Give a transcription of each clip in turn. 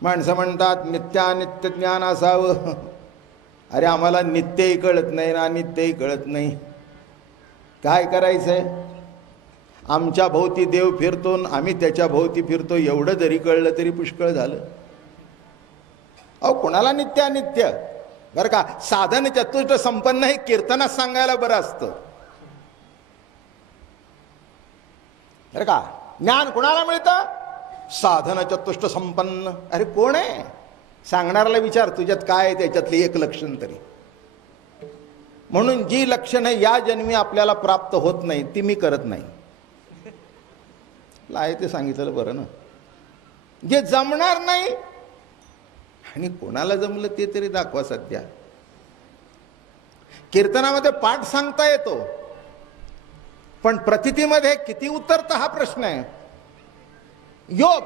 माणसं म्हणतात नित्यानित्य ज्ञान असावं. अरे आम्हाला नित्यही कळत नाही ना अनित्यही कळत नाही. काय करायचंय? आमच्या भोवती देव फिरतो आम्ही त्याच्या भोवती फिरतो एवढं जरी कळलं तरी पुष्कळ झालं. अहो कोणाला नित्य अनित्य? बरं का, साधन चतुष्ट संपन्न हे कीर्तनात सांगायला बरं असतं. बरं का, ज्ञान कोणाला मिळतं? साधन चतुष्ट संपन्न. अरे कोण आहे सांगणाऱ्याला विचार, तुझ्यात काय आहे त्याच्यातली एक लक्षण तरी. म्हणून जी लक्षणं या जन्मी आपल्याला प्राप्त होत नाही ती मी करत नाही. आहे ते सांगितलं बरं ना. जे जमणार नाही आणि कोणाला जमलं ते तरी दाखवा. सध्या कीर्तनामध्ये पाठ सांगता येतो पण प्रतितीमध्ये किती उतरतं हा प्रश्न आहे. योग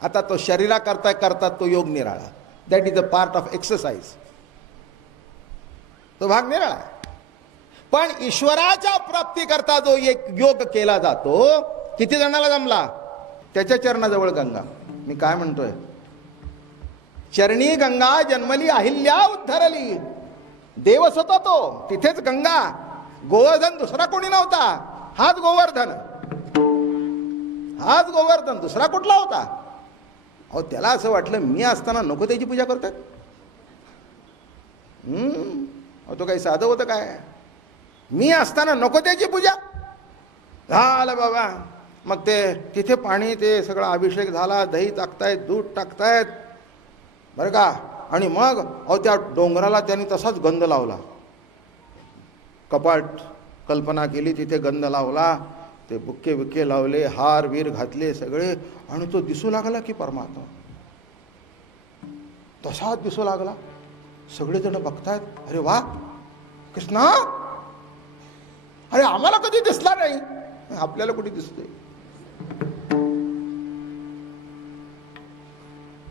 आता तो शरीरा करता करता तो योग निराळा. That is a part of exercise. तो भाग निराळा. पण ईश्वराच्या प्राप्ती करता जो एक योग केला जातो किती जणाला जमला? त्याच्या चरणाजवळ गंगा. मी काय म्हणतोय? चरणी गंगा जन्मली अहिल्या उद्धरली. देवच होता तो, तिथेच गंगा. गोवर्धन दुसरा कोणी नव्हता. हाच गोवर्धन, हाच गोवर्धन, दुसरा कुठला होता? अहो त्याला असं वाटलं मी असताना नको त्याची पूजा करतात. तो काही साधं होतं काय? मी असताना नको त्याची पूजा. झालं बाबा. मग ते तिथे पाणी ते सगळं अभिषेक झाला, दही टाकतायत, दूध टाकतायत, बरं का. आणि मग अहो त्या डोंगराला त्यांनी तसाच गंध लावला. कपाट कल्पना केली, तिथे गंध लावला, ते बुक्के बिक्के लावले, हार वीर घातले सगळे, आणि तो दिसू लागला की परमात्मा तसाच दिसू लागला. सगळेजण बघतायत, अरे वा कृष्णा, अरे आम्हाला कधी दिसला नाही. आपल्याला कुठे दिसतोय?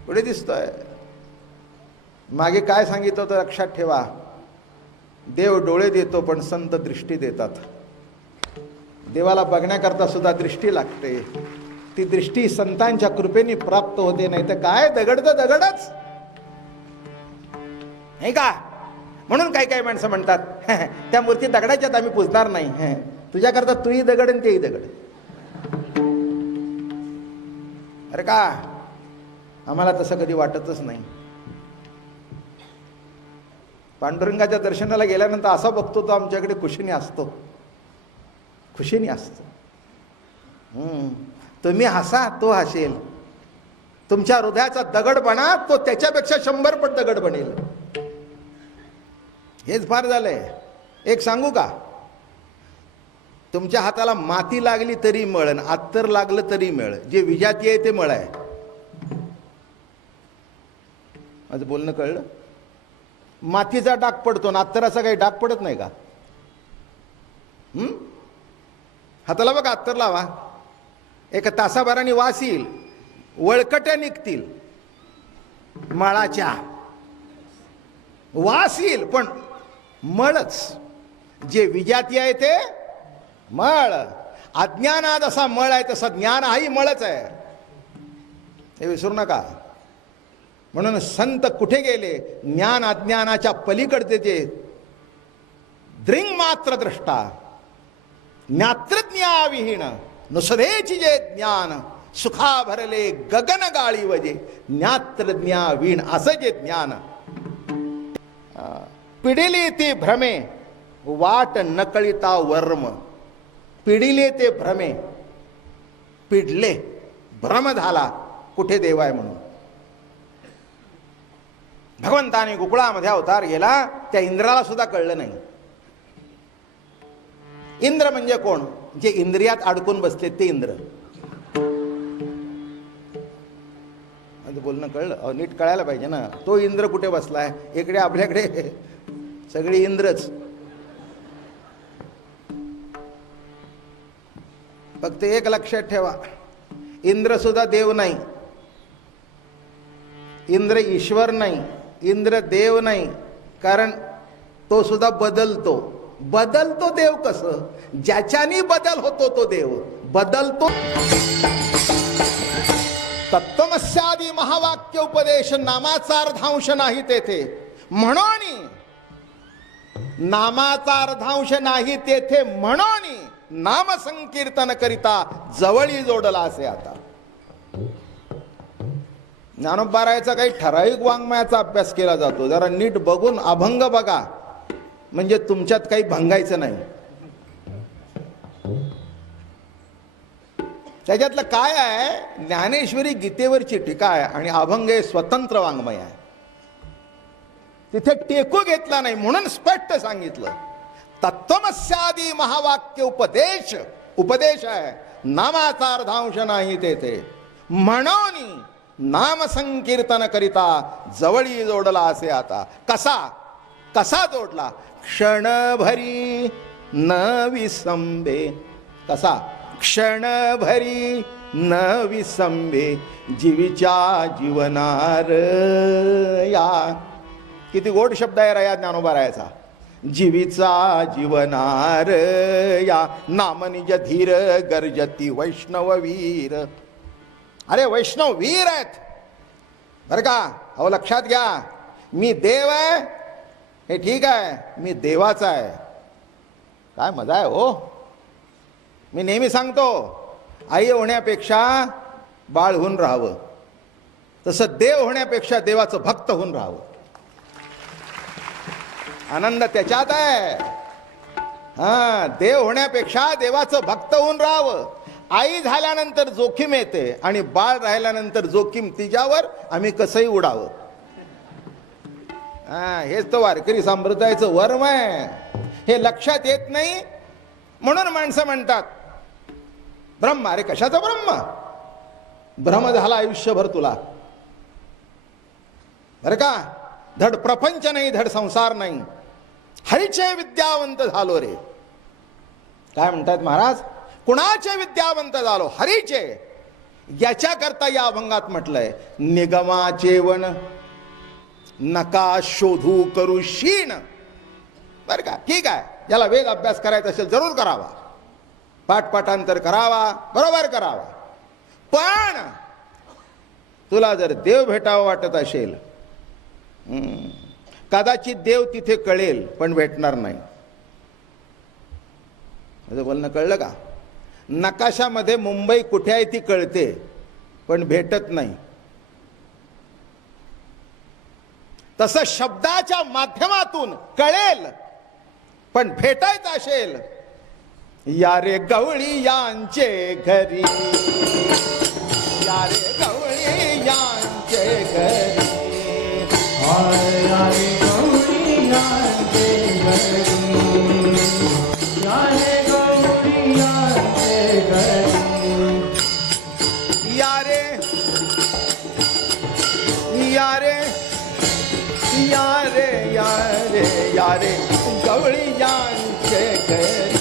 कुठे दिसतोय? मागे काय सांगितलं होतं लक्षात ठेवा. देव डोळे देतो पण संत दृष्टी देतात. देवाला बघण्याकरता सुद्धा दृष्टी लागते. ती दृष्टी संतांच्या कृपेने प्राप्त होते. नाही तर काय, दगड तर दगडच नाही का. म्हणून काही काही माणसं म्हणतात त्या मूर्ती दगडाच्यात आम्ही पुजणार नाही. तुझ्याकरता तूही दगड आणि तेही दगड. अरे का, आम्हाला तसं कधी वाटतच नाही. पांडुरंगाच्या दर्शनाला गेल्यानंतर असा बघतो तो आमच्याकडे खुशीने असतो, खुशीने असतो. तुम्ही हसा तो हसेल. तुमच्या हृदयाचा दगड बना, तो त्याच्यापेक्षा 100 पट दगड बनेल. हेच फार झालंय. एक सांगू का, तुमच्या हाताला माती लागली तरी मळ, अत्तर लागलं तरी मळ. जे विजाती आहे ते मळ आहे. माझं बोलणं कळलं? मातीचा डाग पडतो ना, अत्तराचा काही डाग पडत नाही का? हाताला बघा, अत्तर लावा, एका तासाभराने वास येईल, वळकट्या निघतील मळाच्या, वास येईल पण मळच. जे विजाती आहे ते मळ. अज्ञानात असा मळ आहे तसा ज्ञान हाही मळच आहे, हे विसरू नका. म्हणून संत कुठे गेले? ज्ञान अज्ञानाच्या पलीकडचे ते दृंग मात्र द्रष्टा, ज्ञात्रज्ञाविहीन नुसरेची जे ज्ञान, सुखा भरले गगन गाळी वजे, ज्ञात्रज्ञावीण असं जे ज्ञान. पिडिली ती भ्रमे वाट नकळिता वर्म. पिडिले ते भ्रमे, पिडले, भ्रम झाला कुठे देव आहे म्हणून. भगवंताने गोकुळामध्ये अवतार गेला, त्या इंद्राला सुद्धा कळलं नाही. इंद्र म्हणजे कोण? जे इंद्रियात अडकून बसले ते इंद्र. बोलणं कळलं? नीट कळायला पाहिजे ना. तो इंद्र कुठे बसलाय? इकडे आपल्याकडे सगळे इंद्रच. फक्त एक लक्षात ठेवा, इंद्र सुद्धा देव नाही, इंद्र ईश्वर नाही, इंद्र देव नाही. कारण तो सुद्धा बदलतो. बदलतो देव कसं? ज्याच्यानी बदल होतो तो देव बदलतो. तत्त्वमस्यादी महावाक्य उपदेश नामाचा अर्धांश नाही तेथे, म्हणून नामाचा अर्धांश नाही तेथे, म्हणून नाम संकीर्तन करिता जवळी जोडला असे. आता ज्ञानोबारायचा काही ठराविक वाङ्मयाचा अभ्यास केला जातो, जरा नीट बघून अभंग बघा, म्हणजे तुमच्यात काही भंगायचं नाही. त्याच्यातलं काय आहे, ज्ञानेश्वरी गीतेवरची टीका आहे आणि अभंग हे स्वतंत्र वाङ्मय आहे. तिथे टेकू घेतला नाही, म्हणून स्पष्ट सांगितलं तत्त्वमस्यादी महावाक्य उपदेश, उपदेश आहे, नामाचा अर्धांश नाही तेथे, म्हणून नाम संकीर्तन करिता जवळी जोडला असे. आता कसा कसा जोडला? क्षणभरी न विसंबे. कसा? क्षणभरी न विसंबे जीवीच्या जीवनार. या किती गोड शब्द आहे या ज्ञानोबारायाचा. जीवीचा जीवनार या नाम निज धीर गर्जती वैष्णव वीर. अरे वैष्णव वीर आहेत बरं का. अहो लक्षात घ्या, मी देव आहे हे ठीक आहे, मी देवाचा आहे. काय मजा आहे हो. मी नेहमी सांगतो, आई होण्यापेक्षा बाळ होऊन राहावं, तसं देव होण्यापेक्षा देवाचं भक्त होऊन राहावं. आनंद त्याच्यात आहे. हा, देव होण्यापेक्षा देवाचं भक्त होऊन राहावं. आई झाल्यानंतर जोखीम येते आणि बाळ राहिल्यानंतर जोखीम तिच्यावर, आम्ही कसंही उडावं. हेच तर वारकरी संप्रदायाचं वर्म आहे. हे लक्षात येत नाही म्हणून माणसं म्हणतात ब्रह्म. अरे कशाचा ब्रह्म? भ्रम झाला आयुष्यभर तुला बरं का. धड प्रपंच नाही, धड संसार नाही, हरीचे विद्यावंत झालो रे. काय म्हणतात महाराज? कुणाचे विद्यावंत झालो? हरीचे. याच्या करता या अभंगात म्हटलंय, निगमाचे वन नका शोधू करू शीण. बरं का, ठीक आहे, याला वेद अभ्यास करायचा असेल जरूर करावा, पाठपाठांतर करावा, बरोबर करावा. पण तुला जर देव भेटावा वाटत असेल, कदाचित देव तिथे कळेल पण भेटणार नाही. माझं बोलणं कळलं का? नकाशामध्ये मुंबई कुठे आहे ती कळते पण भेटत नाही. तसं शब्दाच्या माध्यमातून कळेल पण भेटायचं असेल, या रे गवळी यांचे घरी, या रे गवळी यांचे घरी, या रे गवळी यांचे घरी, या रे गवळी यांचे घरी, या रे या रे या रे या रे या रे गवळी यांचे घरी,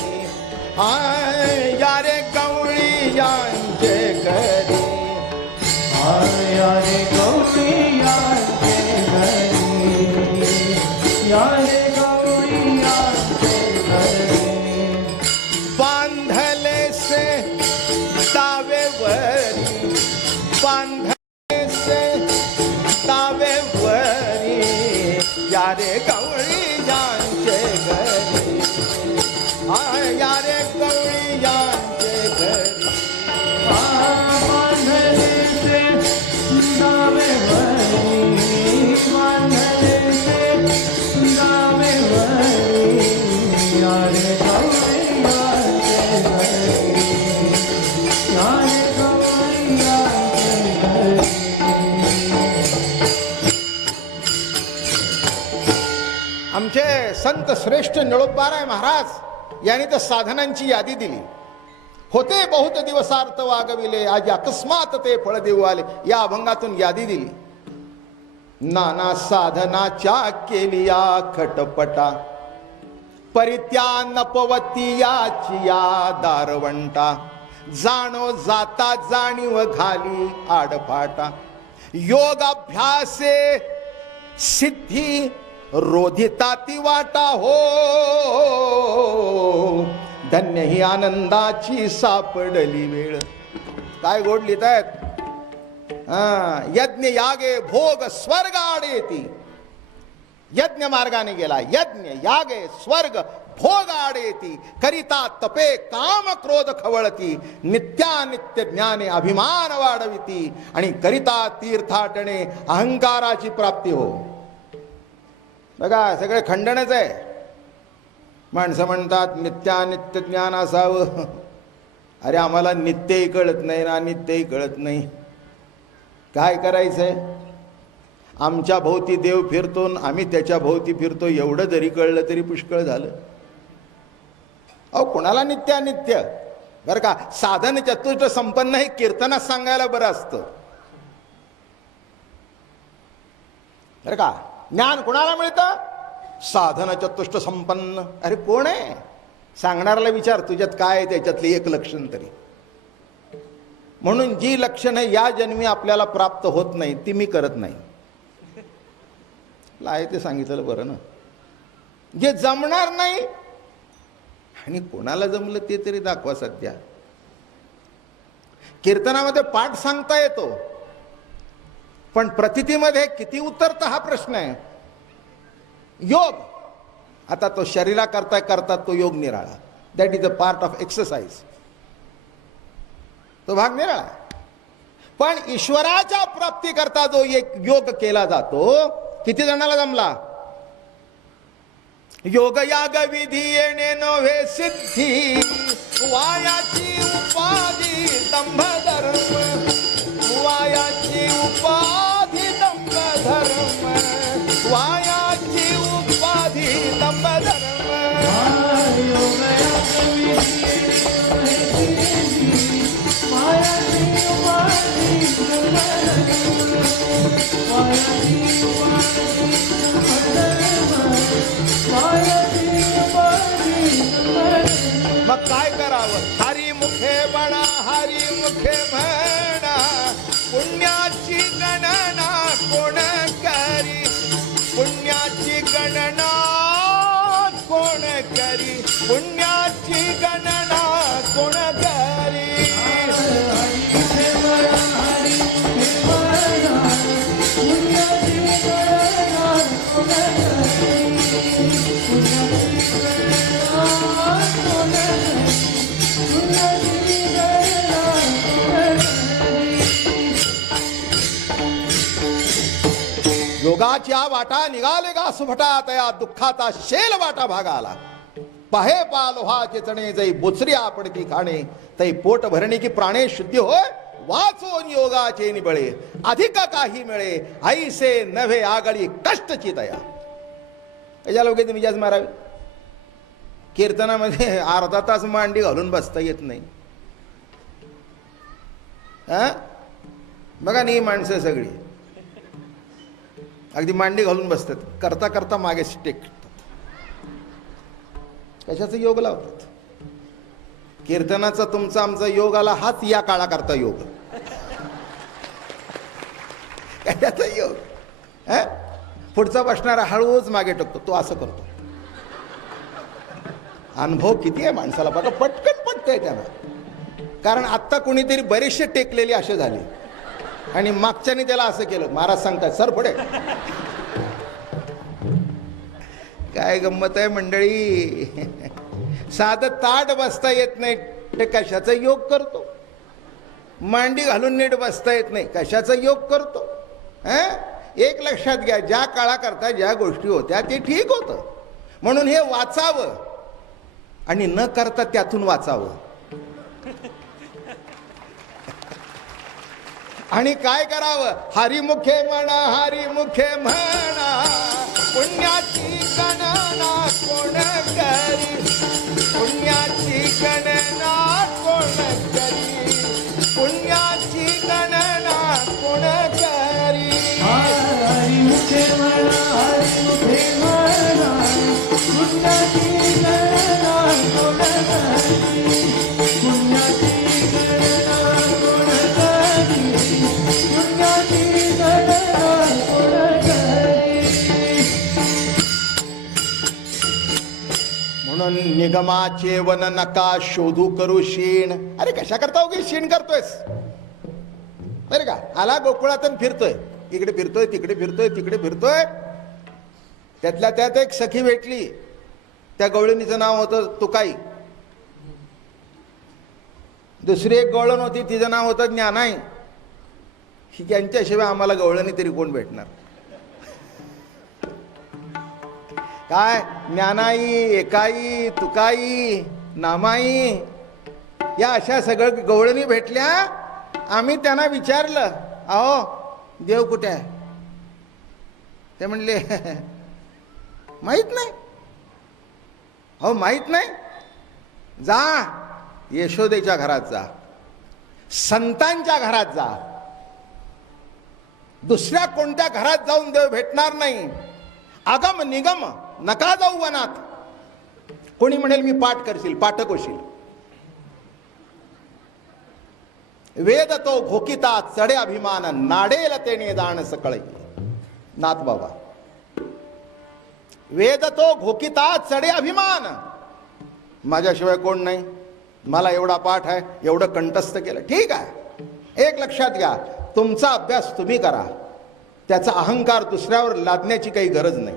या रे गवळी यांचे घरी, या रे गवळी यांचे घरी, या रे गवळी यांचे घरी. बांधले से तावेवरी, बांधले से तावेवरी, या रे गवळी यांचे घरी, या रे गवळी यांचे घरी. बांधले से तावेवरी, बांधले से तावेवरी, या रे गवळी यांचे घरी, या रे गवळी यांचे घरी. आमचे संत श्रेष्ठ निळोबाराय महाराज यांनी तर साधनांची यादी दिली. होते बहुत दिवसार्थ वागविले, आज अकस्मात ते फळ देऊ आले. या अभंगातून यादी दिली. नाना साधनाच्या केलिया खटपटा, परित्या नपवती याची या दारवंटा, जाणो जाता जाणीव घाली आडफाटा, योगाभ्यासे सिद्धी रोधिता ती वाटा हो, धन्य ही आनंदाची सापडली वेळ. काय गोड लिहितायत यज्ञ यागे भोग स्वर्ग आडेती. यज्ञ मार्गाने गेला, यज्ञ यागे स्वर्ग भोग आडेती. करिता तपे काम क्रोध खवळती. नित्यानित्य ज्ञाने अभिमान वाढविती. आणि करिता तीर्थाटणे अहंकाराची प्राप्ती हो. बघा सगळे खंडनच आहे. माणसं म्हणतात नित्यानित्य ज्ञान असावं. अरे आम्हाला नित्यही कळत नाही ना अनित्यही कळत नाही. काय करायचंय? आमच्या भोवती देव फिरतो, आम्ही त्याच्या भोवती फिरतो, एवढं जरी कळलं तरी पुष्कळ झालं. अहो कोणाला नित्य अनित्य? बरं का, साधन चतुष्ट संपन्न हे कीर्तनात सांगायला बरं असतं. बरं का, ज्ञान कोणाला मिळतं? साधन चतुष्ट संपन्न. अरे कोण आहे सांगणाऱ्याला विचार, तुझ्यात काय आहे त्याच्यातली एक लक्षण तरी. म्हणून जी लक्षणं या जन्मी आपल्याला प्राप्त होत नाही ती मी करत नाही. आहे ते सांगितलं बरं ना. जे जमणार नाही आणि कोणाला जमलं ते तरी दाखवा. सध्या कीर्तनामध्ये पाठ सांगता येतो, पण प्रतितीमध्ये किती उतरतं हा प्रश्न आहे. योग आता तो शरीरा करता करता तो योग निराळा. That is a part of exercise. तो भाग निराळा. पण ईश्वराच्या प्राप्ती करता जो एक योग केला जातो, किती जणाला जमला? योग याग विधी येणे नव्हे सिद्धी. वायाची उपाधी दंभ धर्म. वायाची उपाधी दंभ धर्म. वायाची उपाधी दंभ धर्म. मग काय करावं? हरी मुखे म्हणा, हरी मुखे म्हणा. पुण्याची गणना कोण करी? पुण्याची गणना कोण करी? पुण्याची गणना कोण करी? योगाच्या वाटा निघाले का सुभटा. तया दुःखाचा शेल वाटा भागाला. पाहे पालोहाचे चणे जै बोचरी आपडकी खाणे. तै पोट भरणे की प्राणे शुद्धी होय. वाचोन योगाचे निबळे अधिक काही मिळे. ऐसे नव्हे आगळी कष्टची तया. याच्या लोकांनी मिजाज मारावी. कीर्तनामध्ये अर्धा तास मांडी घालून बसता येत नाही. बघा नाही माणसं सगळी अगदी मांडी घालून बसतात. करता करता मागे टेकतात. कशाचा योग लावतात? कीर्तनाचा तुमचा आमचा योग आला हाच या काळा करता योग. कशाचा योग? पुढचा बसणारा हळूच मागे टकतो. तो असं करतो. अनुभव किती आहे माणसाला बघा. पटकन पटतंय त्याला. कारण आत्ता कोणीतरी बरेचसे टेकलेले असे झाले आणि मागच्याने त्याला असं केलं. महाराज सांगतात सर पुढे. काय गंमत आहे मंडळी. साधं ताट बसता येत नाही ते कशाचा योग करतो? मांडी घालून नीट बसता येत नाही कशाचा योग करतो? एक लक्षात घ्या, ज्या काळाकरता ज्या गोष्टी होत्या ते ठीक होतं. म्हणून हे वाचावं आणि न करता त्यातून वाचावं. आणि काय करावं? हरिमुखे म्हणा, हरिमुखे म्हणा. पुण्याची गणना कोण करी? पुण्याची गणना कोण करी? पुण्याची गणना कोण करी? हरिमुखे म्हणा, हरिमुखे म्हणा. पुण्याची गणना कोण करी? पुण्याची गणना कोण करी? म्हणून निगमाचे वन नका शोधू करू शीण. अरे कशा करता उगी शीण करतोयस? बरं का. आला गोकुळातून फिरतोय, इकडे फिरतोय, तिकडे फिरतोय, तिकडे फिरतोय. त्यातल्या त्यात एक सखी भेटली. त्या गवळणीचं नाव होतं तुकाई. दुसरी एक गवळण होती, तिचं नाव होतं ज्ञानाई. ही त्यांच्याशिवाय आम्हाला गवळणी तरी कोण भेटणार. काय ज्ञानाई, एकाई, तुकाई, नामाई या अशा सगळं गवळणी भेटल्या. आम्ही त्यांना विचारलं, अहो देव कुठे आहे? ते म्हणले माहित नाही. हो माहित नाही. जा यशोदेच्या घरात जा, संतांच्या घरात जा, दुसऱ्या कोणत्या घरात जाऊन देव भेटणार नाही. आगम निगम नका जाऊ वनात. कोणी म्हणेल मी पाठ करशील, पाठक होशील. वेद तो घोकिता चढे अभिमान, नाडेल तेने दाण सकळी. नाथ बाबा. वेद तो घोकिता चढे अभिमान. माझ्याशिवाय कोण नाही, मला एवढा पाठ आहे, एवढं कंठस्थ केलं. ठीक आहे, एक लक्षात घ्या, तुमचा अभ्यास तुम्ही करा, त्याचा अहंकार दुसऱ्यावर लादण्याची काही गरज नाही.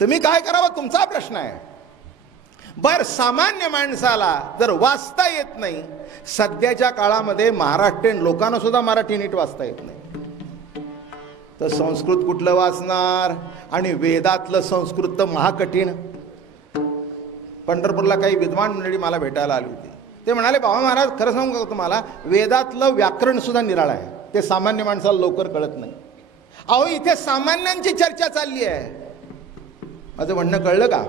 तुम्ही काय करावं तुमचा प्रश्न आहे. बर, सामान्य माणसाला जर वाचता येत नाही, सध्याच्या काळामध्ये महाराष्ट्रीयन लोकांना सुद्धा मराठी नीट वाचता येत नाही, तर संस्कृत कुठलं वाचणार? आणि वेदातलं संस्कृत तर महाकठीण. पंढरपूरला काही विद्वान मंडळी मला भेटायला आली होती. ते म्हणाले, बाबा महाराज खरं सांगू का तुम्हाला, वेदातलं व्याकरण सुद्धा निराळं आहे, ते सामान्य माणसाला लवकर कळत नाही. अहो इथे सामान्यांची चर्चा चालली आहे. माझं म्हणणं कळलं का?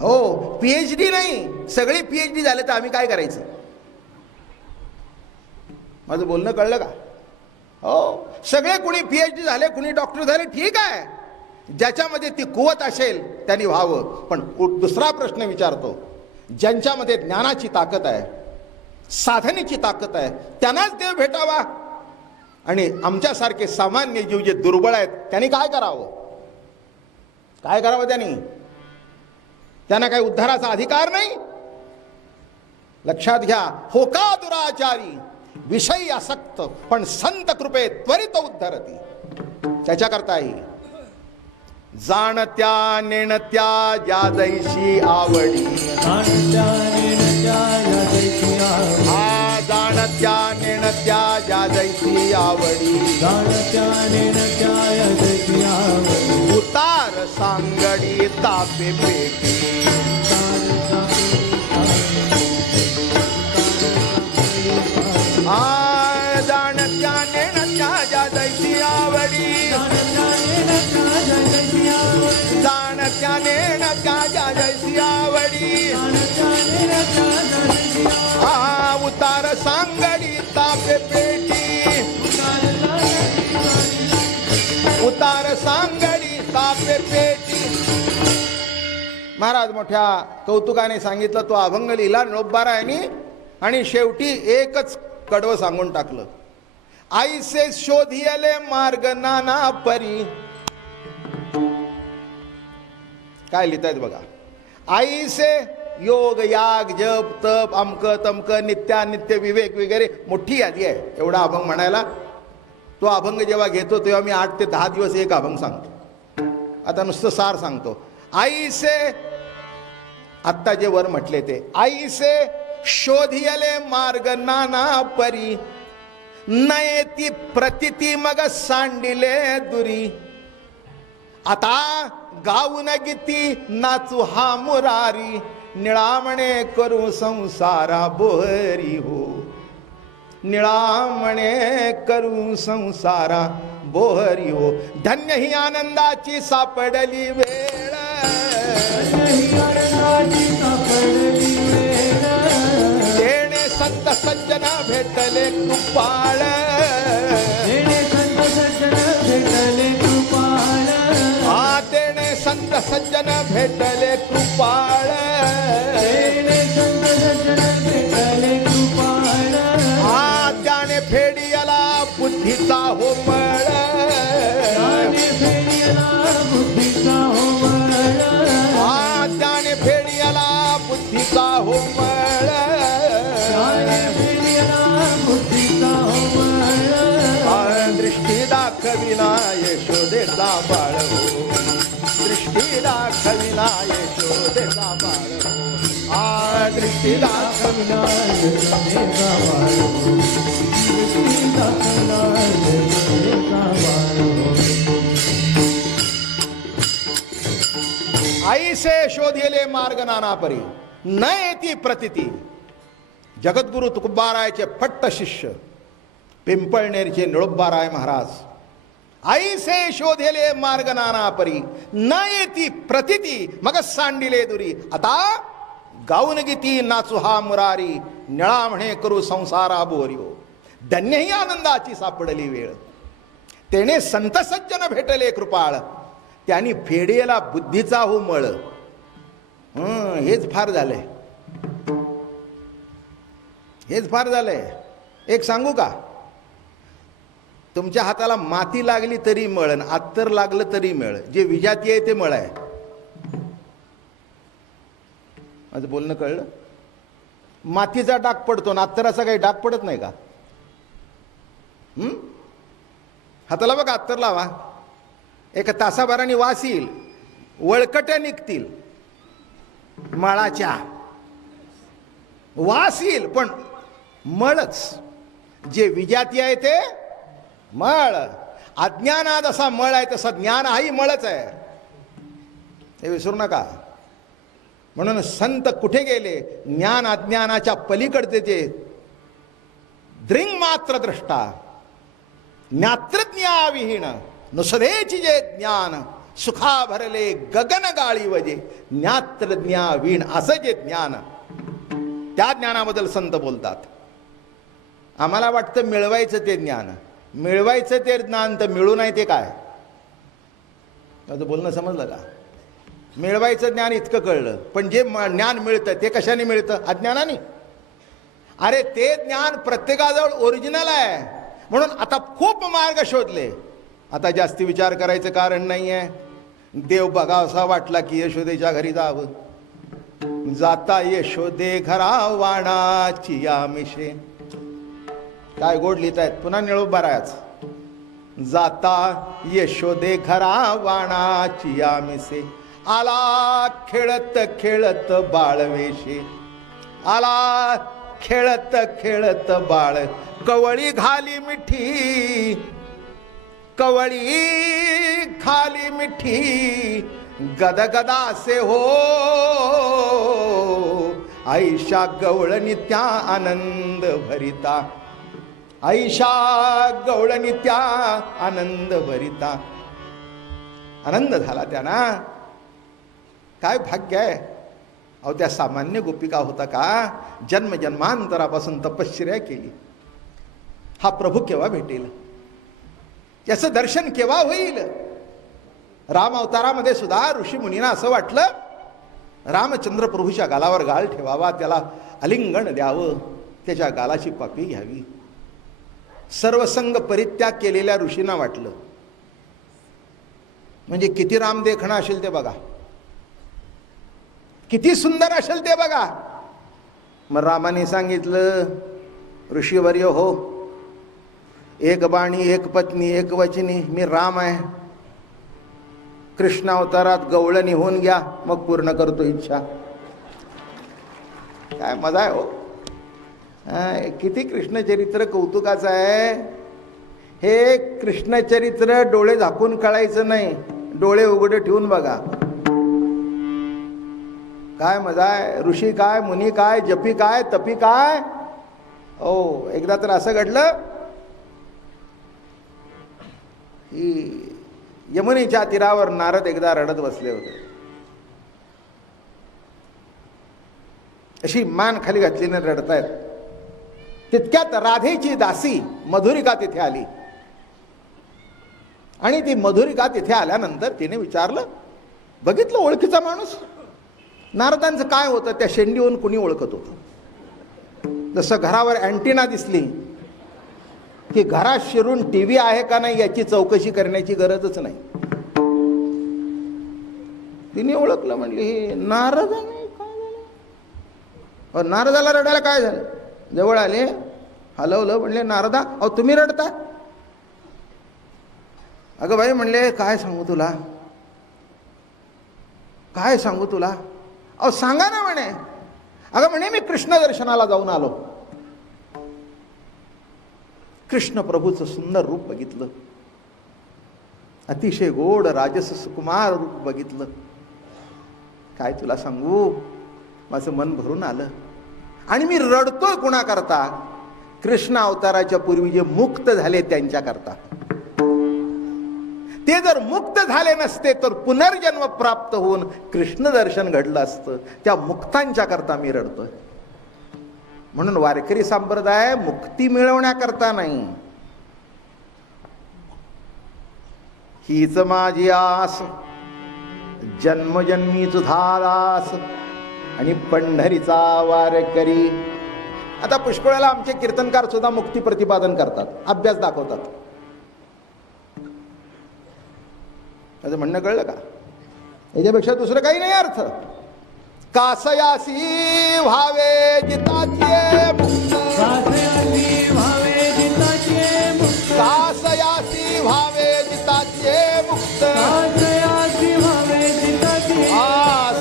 हो, PhD नाही, सगळे PhD झाले तर आम्ही काय करायचं? माझं बोलणं कळलं का? हो, सगळे कुणी PhD झाले, कुणी डॉक्टर झाले, ठीक आहे, ज्याच्यामध्ये ती कुवत असेल त्यांनी व्हावं. पण दुसरा प्रश्न विचारतो, ज्यांच्यामध्ये ज्ञानाची ताकद आहे, साधनेची ताकद आहे, त्यांनाच देव भेटावा. आणि आमच्यासारखे सामान्य जीव जे दुर्बळ आहेत त्यांनी काय करावं? काय करावं त्यांनी? त्यांना काही उद्धाराचा अधिकार नाही. लक्षात घ्या, होका दुराचारी विषयी आसक्त, पण संत कृपे त्वरित उद्धरती. त्याच्याकरताही जाणत्या नेणत्या ज्या दैशी आवडी, जाणत्या नेणत्या ज्या दैशी आवडी, उतार सांगडी तापे पेटी. जाणत्या नेणत्या ज्या दैशी आवडी, जाणत्या नेणत्या ज्या दैशी आवडी, उतार सांगडी तापे पेटी, उतार सांगडी तापे पेटी. महाराज मोठ्या कौतुकाने सांगितलं, तो अभंग लिहिला नोबबारायांनी आणि शेवटी एकच कडवं सांगून टाकलं, आईसे शोधियले मार्ग नाना परी. काय लिहितायत बघा, आईसे योग याग जप तप अमक तमक नित्यानित्य विवेक वगैरे मोठी यादी आहे एवढा अभंग म्हणायला. तो अभंग जेव्हा घेतो तेव्हा मी 8 ते 10 दिवस एक अभंग सांगतो. आता नुसतं सार सांगतो. आईसे, आत्ता जे वर म्हटले ते, आईसे शोधियले मार्ग नाना परी, नयती प्रतिती मग सांडिले दुरी. आता गाऊन गीती नाचू हा मुरारी, निळामणे करू संसारा बोहरी हो, निळामणे करू संसारा बोहरी हो. धन्य ही आनंदाची सापडली वेळ, तेणे संत सज्जन भेटले कृपाळ, तेणे संत सज्जन भेटले कृपाळ, त्याने फेडियला बुद्धीचा होमळ, त्याने फेडियला बुद्धीचा होमळ, दृष्टी दाखविला यशोदेचा बाळ हो, दृष्टी दाखविला यशोदेचा बाळ हो, आ दृष्टी दाखविला यशोदेचा बाळ हो, दृष्टी दाखविला यशोदेचा बाळ हो. आईसे शोधिले मार्ग नाना परी न येती प्रतिती. जगद्गुरु तुकोबारायचे फट्ट शिष्य पिंपळनेरचे निळोबाराय महाराज. आईसे शोधिले मार्ग नाना परी न येती प्रतिती मग सांडिले दुरी. आता गाऊन गीती नाचू हा मुरारी निळा म्हणे करू संसारा बोरिओ. धन्य ही आनंदाची सापडली वेळ तेने संत सज्जन भेटले कृपाळ. त्यांनी फेडेला बुद्धीचा हो मळ. हेच फार झालंय, हेच फार झालंय. एक सांगू का, तुमच्या हाताला माती लागली तरी मळ, अत्तर लागलं तरी मळ. जे विजाती आहे ते मळ आहे. माझं बोलणं कळलं? मातीचा डाग पडतो ना, अत्तराचा काही डाग पडत नाही का? हाताला बघा अत्तर लावा, एक तासाभराने वास येईल, वळकट्या निघतील, मळाच्या वास येईल, पण मळच. जे विजाती आहे ते मळ. अज्ञानात असा मळ आहे तसा ज्ञान हाही मळच आहे, हे विसरू नका. म्हणून संत कुठे गेले? ज्ञान अज्ञानाच्या पलीकडचे जे दृंग मात्र द्रष्टा ज्ञात्रज्ञाविहीन नुसरेची जे ज्ञान सुखा भरले गगन गाळी वजे. ज्ञात्रज्ञावीण असं जे ज्ञान, त्या ज्ञानाबद्दल संत बोलतात. आम्हाला वाटतं मिळवायचं ते ज्ञान, मिळवायचं ते ज्ञान तर मिळू नाही ते काय? माझं बोलणं समजलं का? मिळवायचं ज्ञान इतकं कळलं, पण जे ज्ञान मिळतं ते कशाने मिळतं? अज्ञानाने. अरे ते ज्ञान प्रत्येकाजवळ ओरिजिनल आहे, म्हणून आता खूप मार्ग शोधले. आता जास्ती विचार करायचं कारण नाही आहे. देव बघावसा वाटला की यशोदेच्या घरी जावं. जाता यशोदे घरा वाणाची आमिषे. काय गोड लिहित आहेत, पुन्हा निळोबारायाच. जाता यशोदे घरा वाणाची आमिषे. आला खेळत खेळत बाळवेशे. आला खेळत खेळत बाळ. कवळी घाली मिठी, कवळी खाली मिठी. गदगदा से हो आईशा गवळ नित्या आनंद भरिता. आईशा गवळ नित्या आनंद भरिता. आनंद झाला त्यांना. काय भाग्य आहे. अहो त्या सामान्य गोपिका होता का? जन्म जन्मांतरापासून तपश्चर्या केली. हा प्रभू केव्हा भेटेल? त्याचं दर्शन केव्हा होईल? राम अवतारामध्ये सुद्धा ऋषी मुनींना असं वाटलं रामचंद्र प्रभूच्या गालावर गाल ठेवावा, त्याला आलिंगन द्यावं, त्याच्या गालाची पापी घ्यावी. सर्वसंग परित्याग केलेल्या ऋषींना वाटलं. म्हणजे किती राम देखणं असेल ते बघा, किती सुंदर असेल ते बघा. मग रामाने सांगितलं, ऋषीवर्य हो, एक बाणी एक पत्नी एक वचनी, मी राम आहे. कृष्ण अवतारात गवळण होऊन घ्या, मग पूर्ण करतो इच्छा. काय मजा आहे हो. किती कृष्णचरित्र कौतुकाचं आहे. हे कृष्णचरित्र डोळे झाकून कळायचं नाही, डोळे उघडे ठेवून बघा. काय मजा आहे. ऋषी काय, मुनी काय, जपी काय, तपी काय. ओ एकदा तर असं घडलं की यमुनेच्या तीरावर नारद एकदा रडत बसले होते. अशी मान खाली घातलीने रडतायत. तितक्यात राधेची दासी मधुरिका तिथे आली. आणि ती मधुरिका तिथे आल्यानंतर तिने विचारलं, बघितलं ओळखीचा माणूस. नारदांचं काय होतं, त्या शेंडीहून कुणी ओळखत होतं. जसं घरावर अँटिना दिसली की घरात शिरून टीव्ही आहे का नाही याची चौकशी करण्याची गरजच नाही. तिने ओळखलं, म्हणली हे नारद नाही. काय झालं? नारदाला रडायला काय झालं? जवळ आले, हलवलं, म्हणले नारदा अहो तुम्ही रडता? अगं बाई म्हणले, काय सांगू तुला, काय सांगू तुला. अहो सांगा ना म्हणे. अगं म्हणे मी कृष्ण दर्शनाला जाऊन आलो, कृष्ण प्रभूचं सुंदर रूप बघितलं, अतिशय गोड राजस सुकुमार रूप बघितलं. काय तुला सांगू, माझं मन भरून आलं. आणि मी रडतोय कुणाकरता, कृष्ण अवताराच्या पूर्वी जे मुक्त झाले त्यांच्याकरता. ते जर मुक्त झाले नसते तर पुनर्जन्म प्राप्त होऊन कृष्ण दर्शन घडलं असतं. त्या मुक्तांच्या करता मी रडतोय. म्हणून वारकरी संप्रदाय मुक्ती मिळवण्याकरता नाही. हीच माझी आस, जन्मजन्मी तुझा दास, आणि पंढरीचा वारकरी. आता पुष्कळाला आमचे कीर्तनकार सुद्धा मुक्ती प्रतिपादन करतात, अभ्यास दाखवतात. माझं म्हणणं कळलं का? याच्यापेक्षा दुसरं काही नाही अर्थ. कासयासी व्हावे जिताचे मुक्त, कासयासी व्हावे जिताचे मुक्त, कासयासी व्हावे जिताचे मुक्त, कासयासी व्हावे जिताचे,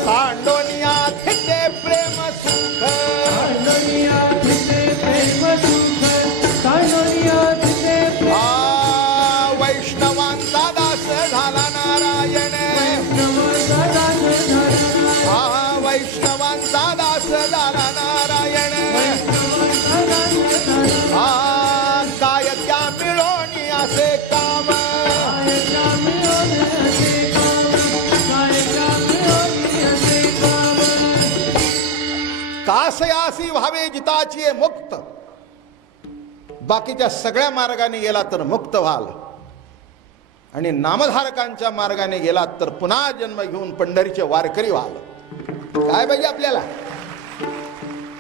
सांडोनिया थिटे प्रेम सुख, सांडोनिया तिथे प्रेम सुख, सांडोनिया तिथे वैष्णवांचा दास झाला नारायण, वैष्णवांचा दास झाला नारायण. काय त्या मिळोनी असे काम, कासयासी व्हावे जिताची मुक्त. बाकीच्या सगळ्या मार्गाने गेला तर मुक्त व्हाल, आणि नामधारकांच्या मार्गाने गेला तर पुन्हा जन्म घेऊन पंढरीचे वारकरी व्हाल. काय पाहिजे आपल्याला?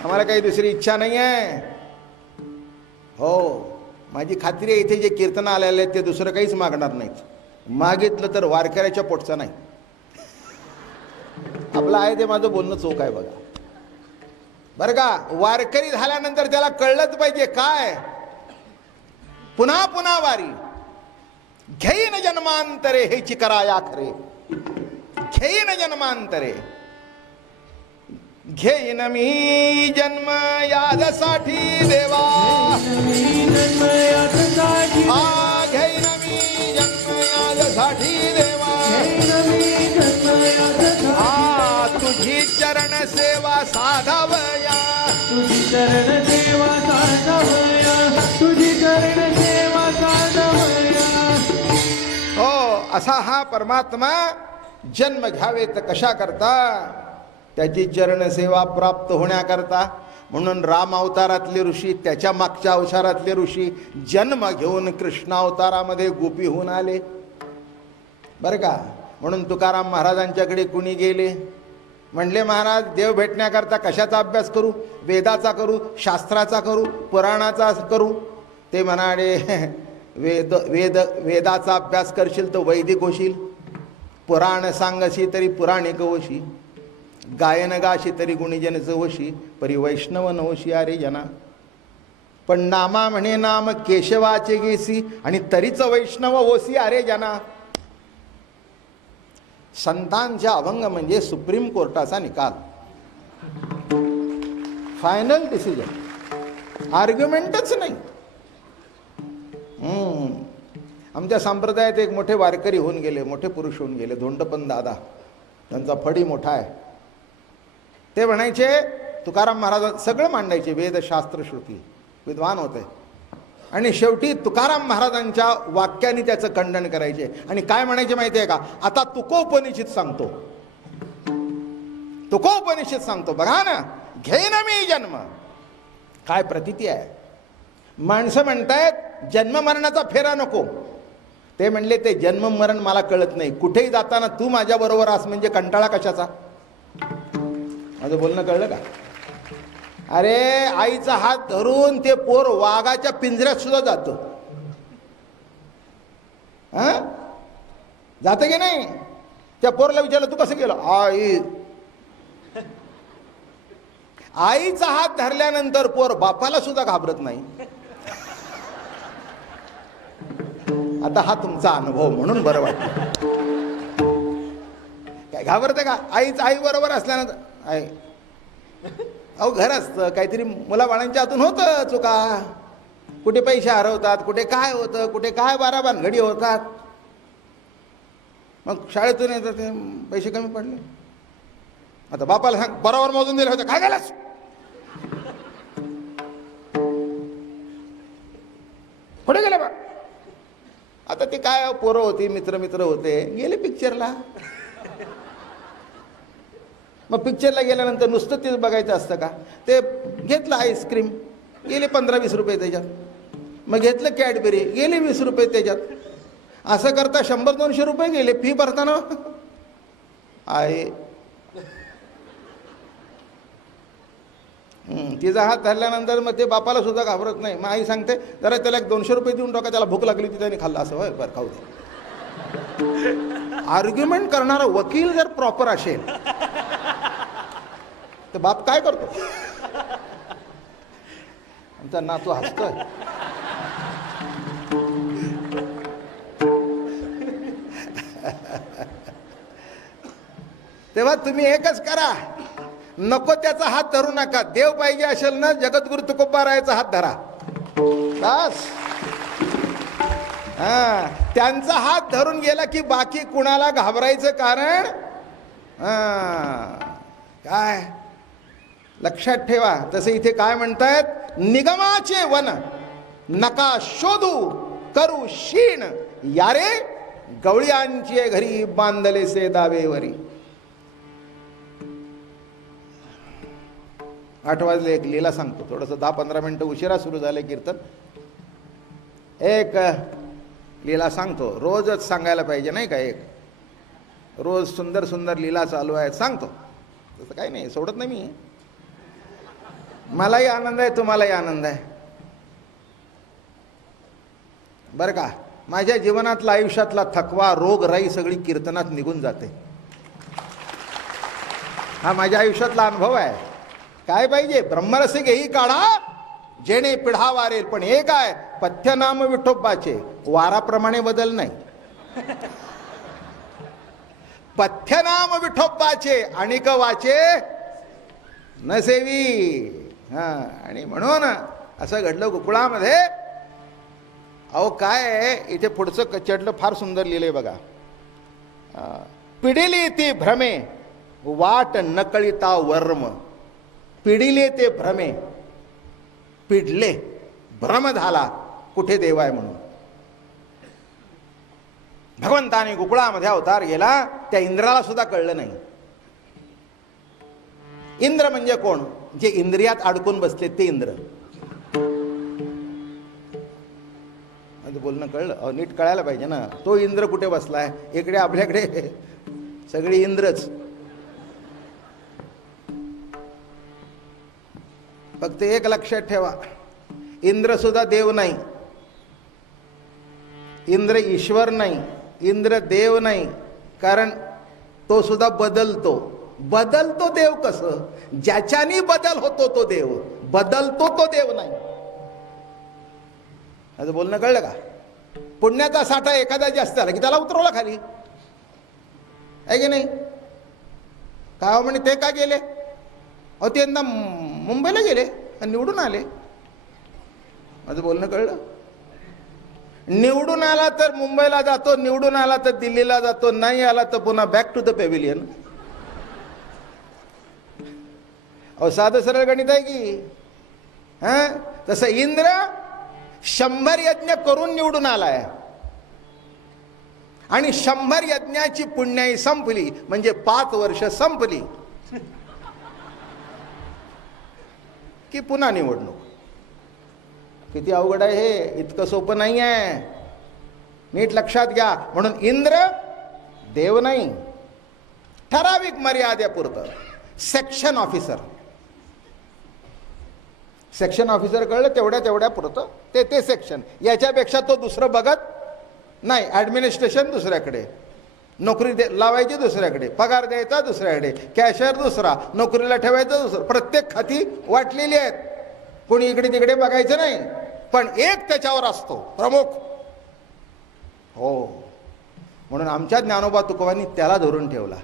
आम्हाला काही दुसरी इच्छा नाही आहे. हो, माझी खात्री आहे इथे जे कीर्तन आलेले आहेत ते दुसरं काहीच मागणार नाहीत. मागितलं तर वारकऱ्याच्या पोटचं नाही. आपलं आहे ते माझं बोलणं चोख आहे बघा, बरं का. वारकरी झाल्यानंतर त्याला कळलंच पाहिजे काय, पुन्हा पुन्हा वारी घेईन जन्मांतरे हेची कराया खरे, घेईन जन्मांतरे. घेईन मी जन्म यादसाठी देवा, घेईन मी जन्म यादसाठी देवा. तुझी चरण सेवा साधावया, तुझी चरण सेवा साधावया, तुझी चरण सेवा साधावया. हो, असा हा परमात्मा जन्म घ्यावे तर कशा करता, त्याची चरणसेवा प्राप्त होण्याकरता. म्हणून राम अवतारातले ऋषी, त्याच्या मागच्या अवतारातले ऋषी जन्म घेऊन कृष्ण अवतारामध्ये गोपी होऊन आले, बरं का. म्हणून तुकाराम महाराजांच्याकडे कुणी गेले, म्हणले महाराज देव भेटण्याकरता कशाचा अभ्यास करू, वेदाचा करू, शास्त्राचा करू, पुराणाचा करू. ते म्हणाले वेदाचा अभ्यास करशील तर वैदिक होशील, पुराण सांगशी तरी पुराणिक होशी, गायन गाशी तरी गुणीजनच होशी, परी वैष्णव नवशी अरे जना. पण नामा म्हणे नाम केशवाचे गेसी, आणि तरीच वैष्णव होसी अरे जना. संतांच्या अभंग म्हणजे सुप्रीम कोर्टाचा निकाल, फायनल डिसिजन, आर्ग्युमेंटच नाही. आमच्या संप्रदायात एक मोठे वारकरी होऊन गेले, मोठे पुरुष होऊन गेले, धोंडपंत दादा. त्यांचा फडी मोठा आहे. ते म्हणायचे तुकाराम महाराज सगळं मांडायचे, वेद शास्त्र श्रुती, विद्वान होते. आणि शेवटी तुकाराम महाराजांच्या वाक्याने त्याचं खंडन करायचे. आणि काय म्हणायचे माहिती आहे का, आता तुकोपनिषद सांगतो, तुकोपनिषद सांगतो, बघा ना, घेईन मी जन्म. काय प्रतिती आहे. माणसं म्हणतायत जन्म मरणाचा फेरा नको. ते म्हणले ते जन्म मरण मला कळत नाही, कुठेही जाताना तू माझ्या बरोबर आस म्हणजे कंटाळा कशाचा. माझं बोलणं कळलं का? अरे आईचा हात धरून ते पोर वाघाच्या पिंजऱ्यात सुद्धा जातं, जातं की नाही. त्या पोरला विचारलं तू कसं गेलं, आई. आईचा हात धरल्यानंतर पोर बापाला सुद्धा घाबरत नाही. आता हा तुमचा अनुभव म्हणून बरं वाटतं. काय घाबरतं का? आई बरोबर असल्यानंतर आई अहो घर असतं, काहीतरी मुलाबाळांच्या हातून होतं चुका, कुठे पैसे हरवतात, कुठे काय होतं, कुठे काय बारा भानगडी होतात. मग शाळेतून येतात ते पैसे कमी पडले, आता बापाला सांग बरोबर मोजून दिले होते, काय केलंस? पुढे गेले बा. आता ते काय पोरं होती, मित्र होते, गेले पिक्चरला. मग पिक्चरला गेल्यानंतर नुसतं तेच बघायचं असतं का? ते घेतलं आईस्क्रीम, गेले 15-20 रुपये त्याच्यात. मग घेतलं कॅडबेरी, गेले 20 रुपये त्याच्यात. असं करता 100-200 रुपये गेले फी भरताना. आहे तिचा हात धरल्यानंतर मग ते बापाला सुद्धा घाबरत नाही. मग आई सांगते जरा त्याला 200 रुपये देऊन टाका, त्याला भूक लागली होती त्याने खाल्ला असं. होय बरं खाऊ दे. आर्ग्युमेंट करणारा वकील जर प्रॉपर असेल तर बाप काय करतो? आमचा नातू हसतोय. तेव्हा तुम्ही एकच करा, नको त्याचा हात धरू नका. देव पाहिजे असेल ना, जगद्गुरु तुकोबारायाचा हात धरा बस. त्यांचा हात धरून गेला की बाकी कुणाला घाबरायचं कारण काय? लक्षात ठेवा. तसे इथे काय म्हणतायत? निगमाचे वन नका शोधू करू क्षीण, यारे गवळ्यांची घरी बांधलेसे दावेवरी. 8 वाजले. एक लीला सांगतो, थोडंसं 10-15 मिनटं उशिरा सुरू झाले कीर्तन. एक लीला सांगतो, रोजच सांगायला पाहिजे नाही का? एक रोज सुंदर सुंदर लीला चालू आहेत सांगतो. तसं काही नाही, सोडत नाही मी. मलाही आनंद आहे, तुम्हालाही आनंद आहे बरं का. माझ्या जीवनातला आयुष्यातला थकवा, रोगराई सगळी कीर्तनात निघून जाते. हा माझ्या आयुष्यातला अनुभव आहे. काय पाहिजे? ब्रह्मरस घेई काढा जेणे पिढा वारेल. पण हे काय? पथ्यनाम विठोबाचे, वाराप्रमाणे बदल नाही. पथ्यनाम विठोबाचे अणिक वाचे नसेवी. आणि म्हणून असं घडलं गोकुळामध्ये. अहो काय इथे पुढचं कच्चडलं फार सुंदर लिहिलंय बघा. पिढिली ती भ्रमे वाट नकळिता वर्म. पिढिले ते भ्रमे, पिढले भ्रम झाला कुठे देव आहे म्हणून. भगवंताने गोकुळामध्ये अवतार गेला, त्या इंद्राला सुद्धा कळलं नाही. इंद्र म्हणजे कोण? जे इंद्रियात अडकून बसले ते इंद्र. बोलणं कळलं? अहो नीट कळायला पाहिजे ना. तो इंद्र कुठे बसलाय? इकडे आपल्याकडे सगळी इंद्रच. फक्त एक लक्षात ठेवा, इंद्र सुद्धा देव नाही, इंद्र ईश्वर नाही, इंद्र देव नाही. कारण तो सुद्धा बदलतो. बदलतो देव कसं? ज्याच्यानी बदल होतो तो देव, बदलतो तो देव नाही. असं बोलणं कळलं का? पुण्याचा साठा एखादा जास्त आला की त्याला उतरवला खाली, आहे की नाही? काय म्हणे ते का गेले? अहो ते यंदा मुंबईला गेले आणि निवडून आले. माझं बोलणं कळलं? निवडून आला तर मुंबईला जातो, निवडून आला तर दिल्लीला जातो, नाही आला तर पुन्हा बॅक टू द पेव्हिलियन. अहो साधं सरळ गणित आहे की. तसं इंद्र 100 यज्ञ करून निवडून आलाय आणि 100 यज्ञाची पुण्याई संपली म्हणजे 5 वर्ष संपली की पुन्हा निवडणूक. किती अवघड आहे हे, इतकं सोपं नाही आहे. नीट लक्षात घ्या. म्हणून इंद्र देव नाही, ठराविक मर्यादेपुरतं. सेक्शन ऑफिसर, सेक्शन ऑफिसर कळलं? तेवढ्या पुरतं ते सेक्शन. याच्यापेक्षा तो दुसरं बघत नाही. ॲडमिनिस्ट्रेशन दुसऱ्याकडे, नोकरी लावायची दुसऱ्याकडे, पगार द्यायचा दुसऱ्याकडे, कॅशियर दुसरा, नोकरीला ठेवायचं दुसरं. प्रत्येक खाती वाटलेली आहेत, कोणी इकडे तिकडे बघायचं नाही. पण एक त्याच्यावर असतो प्रमुख, हो, म्हणून आमच्या ज्ञानोबा तुकोबांनी त्याला धरून ठेवला.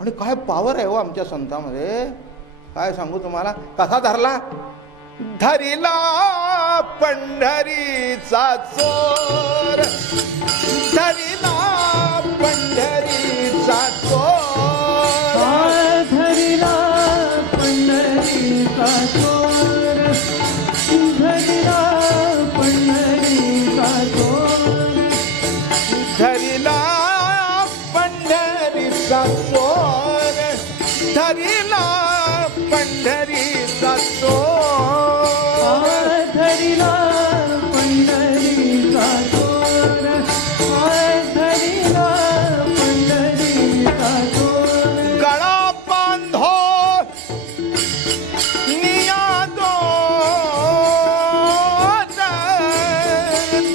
आणि काय पॉवर आहे हो आमच्या संतांमध्ये, काय सांगू तुम्हाला. कसा धरला? धरिला पंढरीचा चोर, धरिला पंढरीचा चोर, धरिला पंढरीचा चोर, धरिला पंढरीचा चोर, धरिला पंढरीचा चोर, धरिला पंढरीचा चोर, धरिला पंढरीचा चोर, धरिला पंढरीचा चोर. गळा बांधो निया दोन,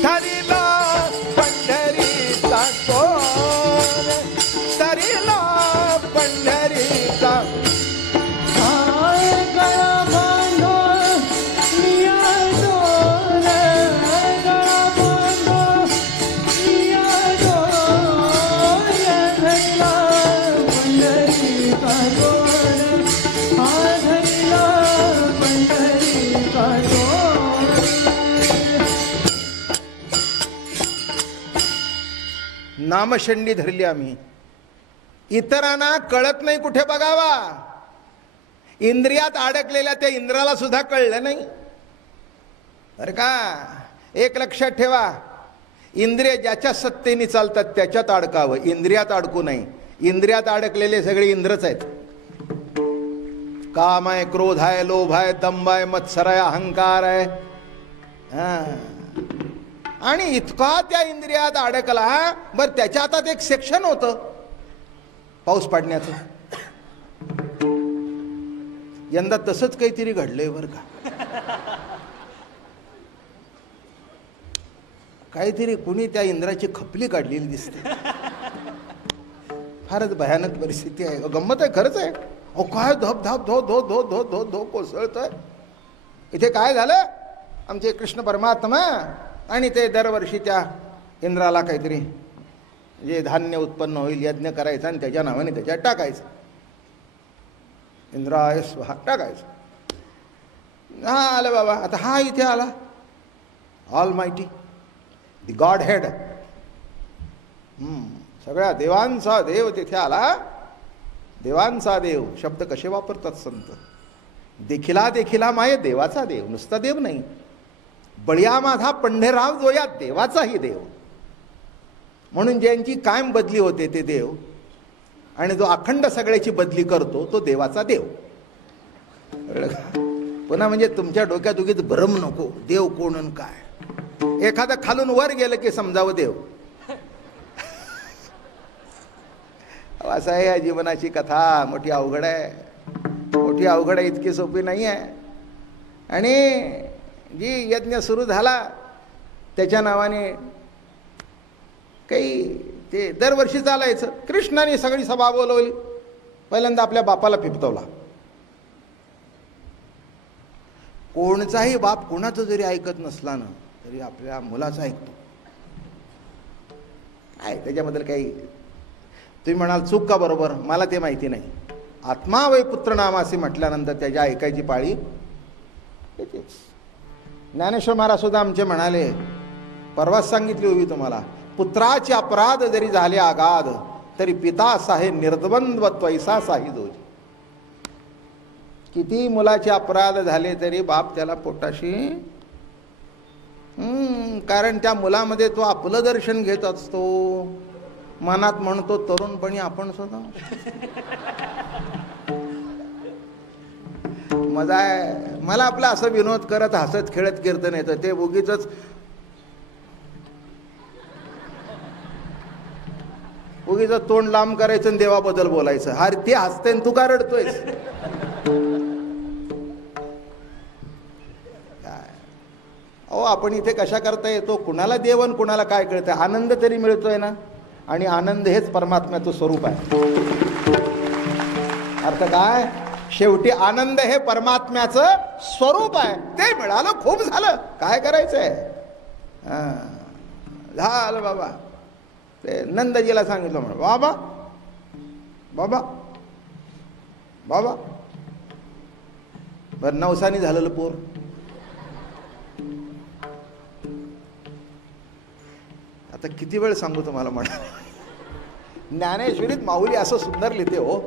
धरिला पंढरीचा चोर, धरिला पंढरीचा. गळा बांधो निया दोन, गळा बांधो निया दोन, धरिला पंढरीचा चोर, धरिला पंढरीचा चोर. नामशंडी धरली आम्ही. इतरांना कळत नाही कुठे बघावा. इंद्रियात अडकलेल्या त्या इंद्राला सुद्धा कळलं नाही बरं का. एक लक्षात ठेवा, इंद्रिय ज्याच्या सत्तेने चालतात त्याच्यात अडकावं, इंद्रियात अडकू नाही. इंद्रियात अडकलेले सगळे इंद्रच आहेत. काम आहे, क्रोध आहे, लोभ आहे, दंभ आहे, मत्सर आहे, अहंकार आहे. आणि इतका त्या इंद्रियात अडकला. बरं, त्याच्या हातात एक सेक्शन होतं पाऊस पाडण्याचं. यंदा तसंच काहीतरी घडलंय बरं का. काहीतरी कुणी त्या इंद्राची खपली काढलेली दिसते. फारच भयानक परिस्थिती आहे. गंमत आहे, खरंच आहे. अहो काय धप धाप धो धो धो धो धो धो कोसळतोय. इथे काय झालं, आमचे कृष्ण परमात्मा आणि ते दरवर्षी त्या इंद्राला काहीतरी जे धान्य उत्पन्न होईल यज्ञ करायचा आणि त्याच्या नावाने त्याच्यात टाकायचं. इंद्राय स्वाहा टाकायचं. हा आलं बाबा. आता हा इथे आला, ऑल मायटी, दी गॉड हेड, सगळ्या देवांचा देव तिथे आला. देवांचा देव शब्द कसे वापरतात संत. देखिला देखिला माये देवाचा देव, नुसता देव नाही. बळिया माझा पंढेराव जो या देवाचाही देव. म्हणून ज्यांची कायम बदली होते ते देव, आणि जो अखंड सगळ्याची बदली करतो तो देवाचा देव. पुन्हा म्हणजे तुमच्या डोक्यात उगीच भ्रम नको, देव कोण आणि काय. एखादं खालून वर गेलं की समजावं देव. असं आहे या जीवनाची कथा. मोठी अवघड आहे, मोठी अवघड आहे, इतकी सोपी नाही आहे. आणि जी यज्ञ सुरू झाला त्याच्या नावाने काही ते दरवर्षी चालायचं. कृष्णाने सगळी सभा बोलवली. पहिल्यांदा आपल्या बापाला फिपतवला. कोणचाही बाप कोणाचं जरी ऐकत नसला ना तरी आपल्या मुलाचं ऐकतो. काय त्याच्याबद्दल काही तुम्ही म्हणाल चूक का बरोबर, मला ते माहिती नाही. आत्मा वै पुत्र नामासी म्हटल्यानंतर त्याच्या ऐकायची पाळी येतेच. ज्ञानेश्वर महाराज सुद्धा आमचे म्हणाले, परवाच सांगितली होती तुम्हाला, पुत्राचे अपराध जरी झाले आगाध तरी पिता साहे निर्द्वंद्व त्वैसा साही दोजी. किती मुलाचे अपराध झाले तरी बाप त्याला पोटाशी, कारण त्या मुलामध्ये तो आपलं दर्शन घेत असतो. मनात म्हणतो तरुणपणी आपण सुद्धा. मजा आहे. मला आपलं असं विनोद करत हसत खेळत कीर्तन येतं. ते उगीच तोंड लांब करायचं आणि देवाबद्दल बोलायचं. अरे ते हसते तू का रडतोयस. अहो आपण इथे कशा करता येतो, कुणाला देवन कुणाला काय कळतं. आनंद तरी मिळतोय ना, आणि आनंद हेच परमात्म्याचं स्वरूप आहे. अर्थ काय, शेवटी आनंद हे परमात्म्याचं स्वरूप आहे. ते मिळालं खूप झालं, काय करायचंय. झालं बाबा. ते नंदजीला सांगितलं म्हणून, बाबा बाबा बाबा. बरं, नवसानी झालेलं पोर. आता किती वेळ सांगू तुम्हाला म्हणा. ज्ञानेश्वरीत माऊली असं सुंदर लिहिते हो,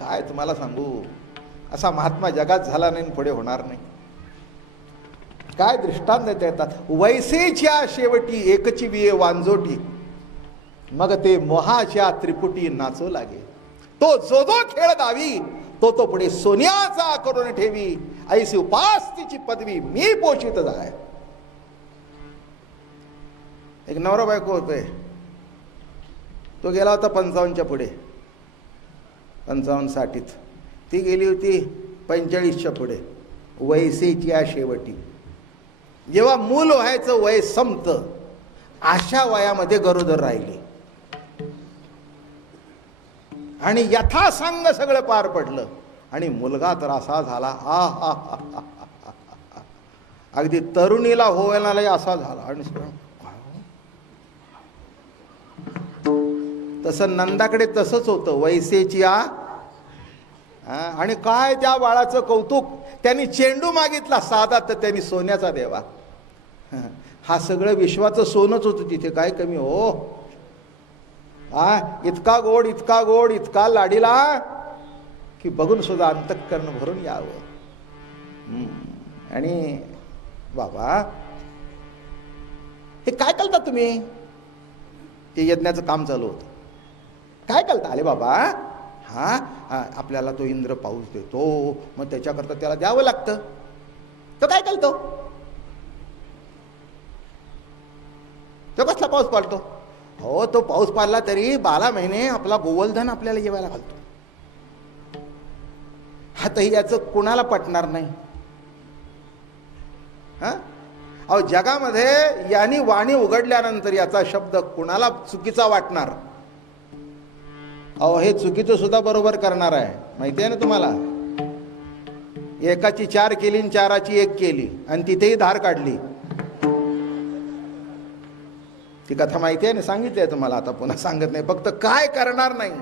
काय तुम्हाला सांगू. असा महात्मा जगात झाला नाही, पुढे होणार नाही. काय दृष्टांत देता येतात. वैसेच्या शेवटी एकची विये वांजोटी, मग ते मोहाच्या त्रिपुटी नाचू लागे. तो जो जो खेळ दावी, तो तो पुढे सोन्याचा करून ठेवी. ऐसी उपास्तीची पदवी मी पोषित जाय. एक नवरा बायको होते, तो गेला होता 55च्या पुढे, 55-60. ती गेली होती 45च्या पुढे, वयसेची या शेवटी. जेव्हा मूल व्हायचं वय संपतं, अशा वयामध्ये गरोदर राहिली आणि यथासांग सगळं पार पडलं. आणि मुलगा तर असा झाला, हा हा हा हा, अगदी तरुणीला होण्यालाही असा झाला. आणि तसं नंदाकडे तसंच होतं, वैसेची आणि काय त्या बाळाचं कौतुक. त्यांनी चेंडू मागितला साधा, तर त्यांनी सोन्याचा देवा. हा सगळं विश्वाचं सोनच होतं तिथे, काय कमी हो. इतका गोड, इतका गोड, इतका लाडीला की बघून सुद्धा अंतःकरण भरून यावं. आणि बाबा हे काय करता तुम्ही. ते यज्ञाचं काम चालू होतं. काय करता. आले बाबा, आपल्याला तो इंद्र पाऊस देतो, मग त्याच्याकरता त्याला द्यावं लागतं. तो काय करतो. तो कसला पाऊस पाडतो. हो, तो पाऊस पाडला तरी 12 महिने आपला गोवर्धन आपल्याला जेवायला घालतो. आताही याचं कुणाला पटणार नाही. अहो, जगामध्ये यांनी वाणी उघडल्यानंतर याचा शब्द कुणाला चुकीचा वाटणार. अहो, हे चुकीचं सुद्धा बरोबर करणार आहे, माहिती आहे ना तुम्हाला. एकाची 4 केली आणि 4ची 1 केली आणि तिथेही धार काढली. ती कथा माहिती आहे ना, सांगितली आहे तुम्हाला, आता पुन्हा सांगत नाही. फक्त काय करणार नाही,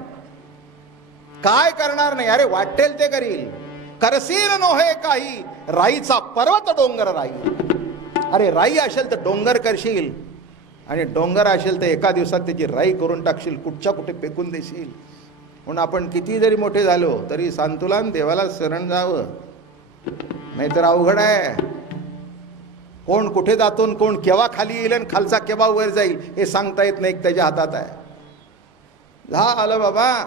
काय करणार नाही. अरे वाटेल ते करील. करसील नोहे काही, राईचा पर्वत डोंगर राई. अरे राई असेल तर डोंगर करशील, आणि डोंगर असेल तर एका दिवसात त्याची राई करून टाकशील, कुठच्या कुठे फेकून देशील. म्हणून आपण किती जरी मोठे झालो तरी सांतुलान देवाला शरण जावं, नाहीतर अवघड आहे. कोण कुठे जातो, कोण केव्हा खाली येईल आणि खालचा केव्हा वर जाईल हे सांगता येत नाही, त्याच्या हातात आहे. झालं बाबा,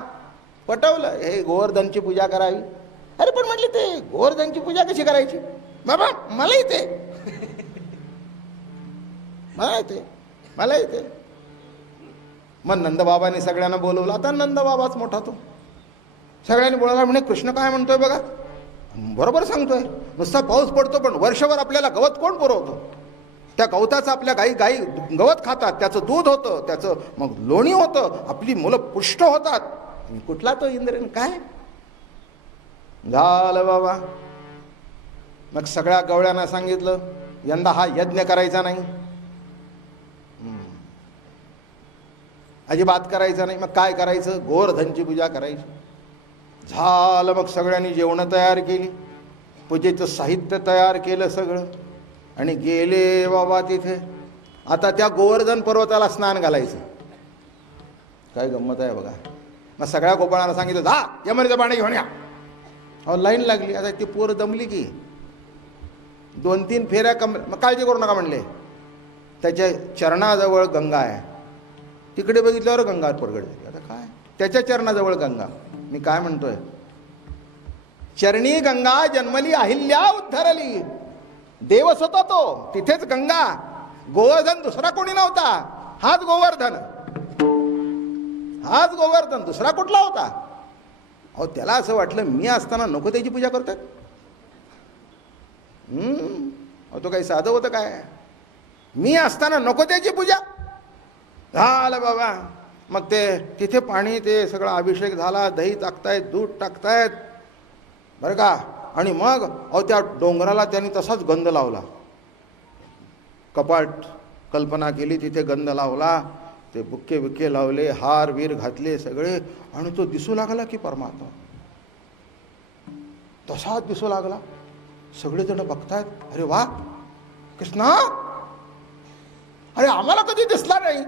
पटवलं. हे गोवर्धनची पूजा करावी. अरे पण म्हटले ते गोवर्धनची पूजा कशी करायची. बाबा मला येते, मला येते, मला येते. मग नंदबाबांनी सगळ्यांना बोलवलं. आता नंदबाबाच मोठा तो. सगळ्यांनी बोलायला म्हणे कृष्ण काय म्हणतोय बघा. बरोबर सांगतोय. नुसता पाऊस पडतो पण वर्षभर आपल्याला गवत कोण पुरवतो. त्या गवताचं आपल्या गाई गवत खातात, त्याचं दूध होतं, त्याचं मग लोणी होतं, आपली मुलं पुष्ट होतात. कुठला तो इंद्र काय. झालं बाबा. मग सगळ्या गवळ्यांना सांगितलं यंदा हा यज्ञ करायचा नाही, अजिबात करायचा नाही. मग काय करायचं, गोवर्धनची पूजा करायची. झालं. मग सगळ्यांनी जेवणं तयार केली, पूजेचं साहित्य तयार केलं सगळं, आणि गेले बाबा तिथे. आता त्या गोवर्धन पर्वताला स्नान घालायचं. काय गंमत आहे बघा. मग सगळ्या गोपाळांना सांगितलं जा यमुनेचं पाणी घेऊन या. अहो लाईन लागली. आता ती पोरं दमली की 2-3 फेऱ्या मग काळजी करू नका म्हणले. त्याच्या चरणाजवळ गंगा आहे. तिकडे बघितल्यावर गंगा प्रगट झाली. आता काय, त्याच्या चरणाजवळ गंगा. मी काय म्हणतोय, चरणी गंगा जन्मली अहिल्या उद्धरली. देवच होता तो, तिथेच गंगा. गोवर्धन दुसरा कोणी नव्हता, हाच गोवर्धन, हाच गोवर्धन, दुसरा कुठला होता. अहो त्याला असं वाटलं मी असताना नको त्याची पूजा करतात. तो काही साधं होतं काय, मी असताना नको त्याची पूजा. झालं बाबा. मग ते तिथे पाणी, ते सगळा अभिषेक झाला, दही टाकतायत, दूध टाकतायत बरं का. आणि मग अहो त्या डोंगराला त्यांनी तसाच गंध लावला. कपाट कल्पना केली, तिथे गंध लावला, ते बुक्के बिक्के लावले, हार वीर घातले सगळे, आणि तो दिसू लागला की परमात्मा तसाच दिसू लागला. सगळेजण बघतायत, अरे वा कृष्णा, अरे आम्हाला कधी दिसला नाही.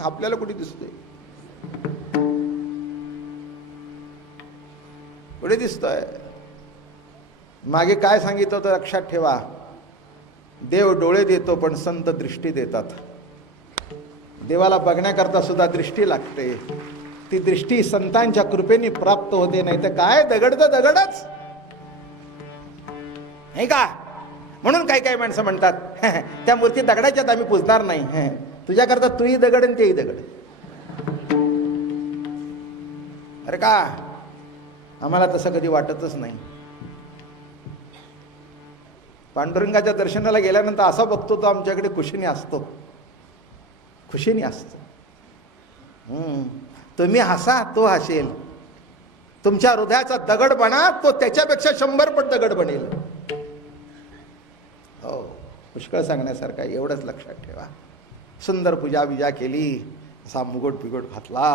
आपल्याला कुठे दिसतोय? कुठे दिसतोय? मागे काय सांगितलं होतं लक्षात ठेवा, देव डोळे देतो पण संत दृष्टी देतात. देवाला बघण्याकरता सुद्धा दृष्टी लागते. ती दृष्टी संतांच्या कृपेने प्राप्त होते, नाही तर काय दगड तर दगडच नाही का. म्हणून काही काही माणसं म्हणतात त्या मूर्ती दगडाच्यात आम्ही पुजणार नाही. तुझ्याकरता तूही दगड आणि तेही दगड. अरे का, आम्हाला तसं कधी वाटतच नाही. पांडुरंगाच्या दर्शनाला गेल्यानंतर असा बघतो तो आमच्याकडे खुशीने असतो, खुशीने असतो. तुम्ही हसा, तो हसेल. तुमच्या हृदयाचा दगड बना, तो त्याच्यापेक्षा 100 पट दगड बनेल. हो, पुष्कळ सांगण्यासारखं आहे. एवढंच लक्षात ठेवा. सुंदर पूजा बिजा केली, असा मुगट पिगट घातला,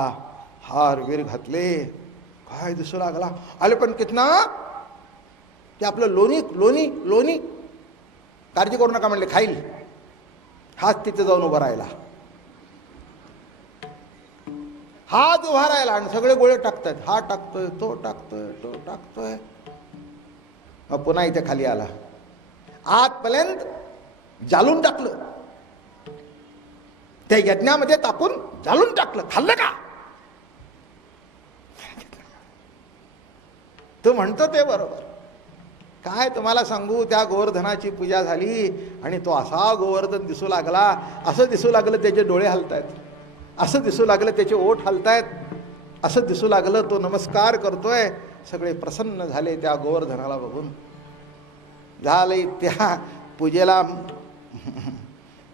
हार वीर घातले, काय दिसू लागला. आले पण कितना ते आपलं लोणी लोणी लोणी, काळजी करू नका म्हणले, खाईल. हाच तिथे जाऊन उभा राहिला, हात उभा राहिला आणि सगळे गोळे टाकतायत. हा टाकतोय, तो टाकतोय, तो टाकतोय. मग पुन्हा इथे खाली आला, आतपर्यंत जाळून टाकलं, त्या यज्ञामध्ये टाकून जाळून टाकलं. खाल्लं का? तो म्हणतो ते बरोबर. काय तुम्हाला सांगू, त्या गोवर्धनाची पूजा झाली आणि तो असा गोवर्धन दिसू लागला. असं दिसू लागलं त्याचे डोळे हलतायत, असं दिसू लागलं त्याचे ओठ हलतायत, असं दिसू लागलं तो नमस्कार करतोय. सगळे प्रसन्न झाले त्या गोवर्धनाला बघून. झाले त्या पूजेला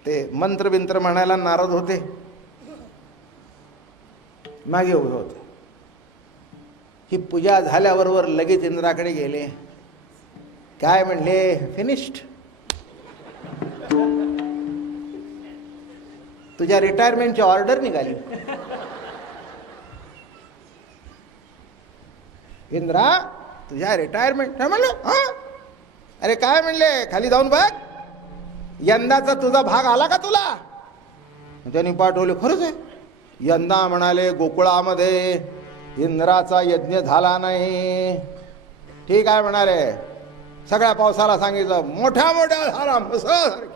ते मंत्रबिंत्र म्हणायला नारद होते, मागे उभे होते. ही पूजा झाल्याबरोबर लगेच इंद्राकडे गेले. काय म्हणले? फिनिश्ड. तुझ्या रिटायरमेंटची ऑर्डर निघाली. इंद्रा, तुझ्या रिटायरमेंट. काय म्हणलं? हा, अरे काय म्हणले? खाली जाऊन बघ, यंदाचा तुझा भाग आला का तुला? त्यांनी पाठवले. खरंच आहे. यंदा म्हणाले गोकुळामध्ये इंद्राचा यज्ञ झाला नाही. ठीक आहे म्हणाले. सगळ्या पावसाला सांगितलं, मोठ्या मोठ्या झाला मुसळसारखी.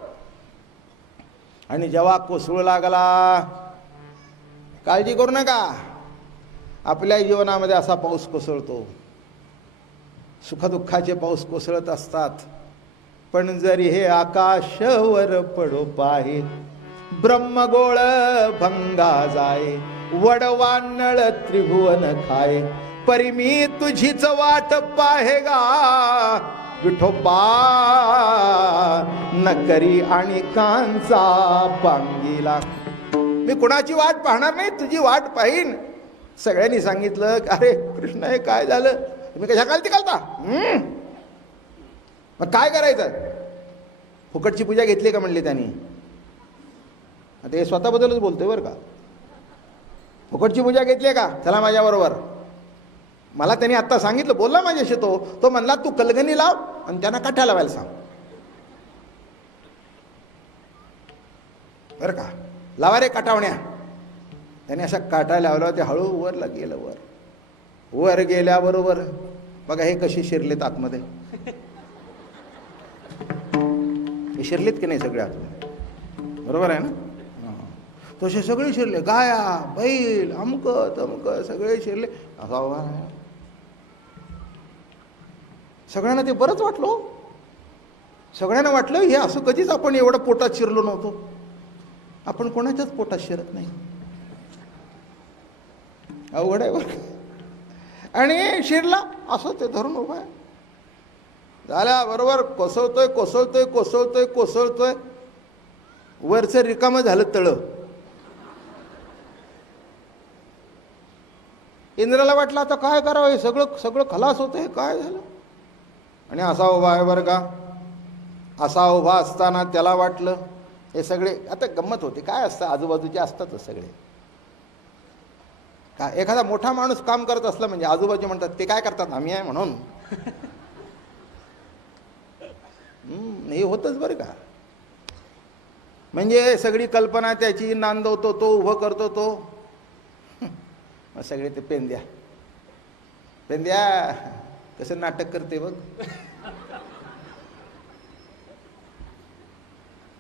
आणि जेव्हा कोसळू लागला, काळजी करू नका, आपल्या जीवनामध्ये असा पाऊस कोसळतो. सुखदुःखाचे पाऊस कोसळत असतात. पण जरी हे आकाशवर पडो पाहे, ब्रह्मगोळ भंगा जाय, वडवानळ त्रिभुवन खाय, परी मी तुझीच वाट पाहेगा, विठोबा न करी आणि कांचा पांगीला. मी कुणाची वाट पाहणार नाही, तुझी वाट पाहीन. सगळ्यांनी सांगितलं, अरे कृष्ण हे काय झालं, तुम्ही कशा कालती घालता? मग काय करायचं? फुकटची पूजा घेतली का म्हणले त्यांनी. आता हे स्वतःबद्दलच बोलतोय बरं का. फुकटची पूजा घेतली का? चला माझ्याबरोबर. मला त्यांनी आत्ता सांगितलं, बोलला माझ्याशी तो म्हणला तू कलगणी लाव आणि त्यांना काठ्या लावायला सांग. बरं का, लावा रे काटावण्या. त्याने अशा काटा लावला, ते हळू वरला गेलं. वर गेल्याबरोबर बघा हे कशी शिरलेत आतमध्ये. हे शिरलेत की नाही सगळे आतमध्ये? बरोबर आहे ना? तसे सगळे शिरले, गाया बैल अमक तमक सगळे शिरले. असा सगळ्यांना ते बरंच वाटलं. सगळ्यांना वाटलं हे असं कधीच आपण एवढं पोटात शिरलो नव्हतो. आपण कोणाच्याच पोटात शिरत नाही. अवघड आहे बरं. आणि शिरला असं ते धरून उभा आहे. झाल्या बरोबर कोसळतोय कोसळतोय कोसळतोय कोसळतोय. वरचं रिकामं झालं तळ. इंद्राला वाटलं आता काय करावं, हे सगळं सगळं खलास होतंय, काय झालं. आणि असा उभा आहे बरं का. असा उभा असताना त्याला वाटलं हे सगळे आता गंमत होते. काय असतं, आजूबाजूचे असतातच सगळे. का एखादा मोठा माणूस काम करत असला म्हणजे आजूबाजू म्हणतात ते काय करतात, आम्ही आहे म्हणून. हे होतच बरं का. म्हणजे सगळी कल्पना त्याची नांदवतो तो, उभं करतो तो. मग सगळे ते पेंद्या पेंद्या कसं नाटक करते बघ,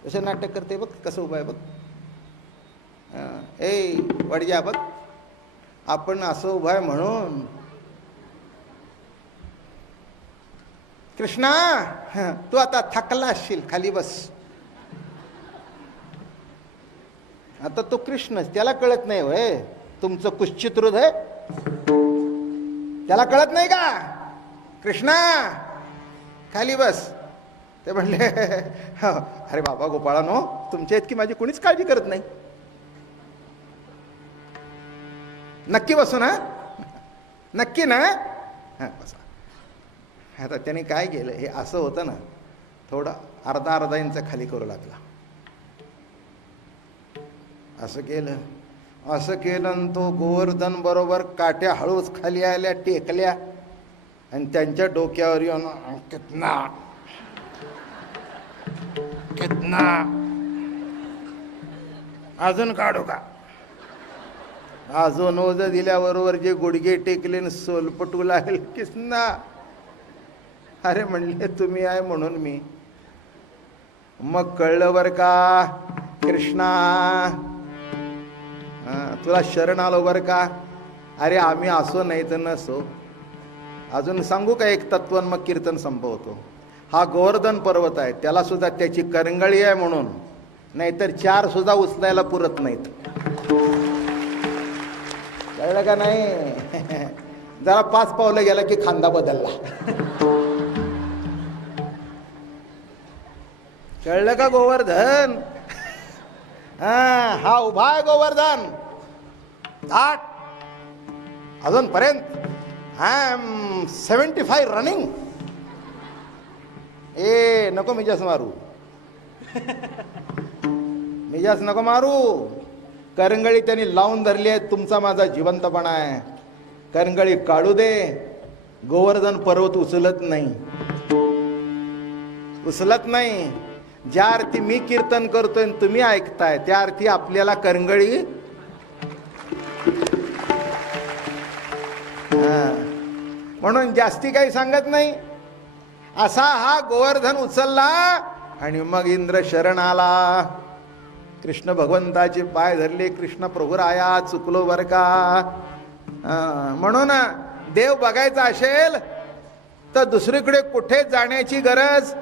कसं नाटक करते बघ, कसं उभं आहे बघ. ए वडजा बघ, आपण असं उभं आहे म्हणून. कृष्णा तू आता थकला असशील, खाली बस. आता तो कृष्णच, त्याला कळत नाही होय तुमचं कुश्चित हृदय, त्याला कळत नाही का. कृष्णा खाली बस. ते म्हणले अरे बाबा गोपाळानो, तुमच्या इतकी माझी कोणीच काळजी करत नाही. नक्की बसू ना, नक्की ना. हां बसा. आता त्याने काय केलं, हे असं होतं ना, थोडं अर्धा इंच खाली करू लागला. असं केलं आणि तो गोवर्धन बरोबर काट्या हळूच खाली आल्या, टेकल्या आणि त्यांच्या डोक्यावर येऊन कितना कितना अजून काढू का. अजून ओझ दिल्याबरोबर जे गुडघे टेकले आणि सोलपटू लागेल किसना. अरे म्हणले तुम्ही आहे म्हणून मी. मग कळलं बर का कृष्णा, तुला शरण आलो बर का. अरे आम्ही असो नाही तर नसो. अजून सांगू का एक तत्व, मग कीर्तन संपवतो. हा गोवर्धन पर्वत आहे, त्याला सुद्धा त्याची करंगळी आहे म्हणून, नाहीतर 4 सुद्धा उचलायला पुरत नाहीत. कळलं का नाही. जरा 5 पावलं गेला की खांदा बदलला. कळलं का गोवर्धन. हा उभा आहे गोवर्धन थाट अजूनपर्यंत. I am 75 running. ए नको मिजास मारू, मिजास नको मारू. करंगळी त्यांनी लावून धरली आहे, तुमचा माझा जिवंतपणा आहे. करंगळी काढू दे. गोवर्धन पर्वत उचलत नाही, उचलत नाही. ज्या अर्थी मी कीर्तन करतोय तुम्ही ऐकताय, त्या अर्थी आपल्याला करंगळी म्हणून जास्ती काही सांगत नाही. असा हा गोवर्धन उचलला आणि मग इंद्र शरण आला. कृष्ण भगवंताचे पाय धरले. कृष्ण प्रभू राया चुकलो बर का. म्हणून देव बघायचा असेल तर दुसरीकडे कुठे जाण्याची गरज.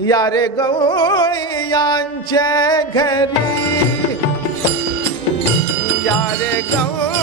या रे गवळी यांच्या घरी, या रे गवळी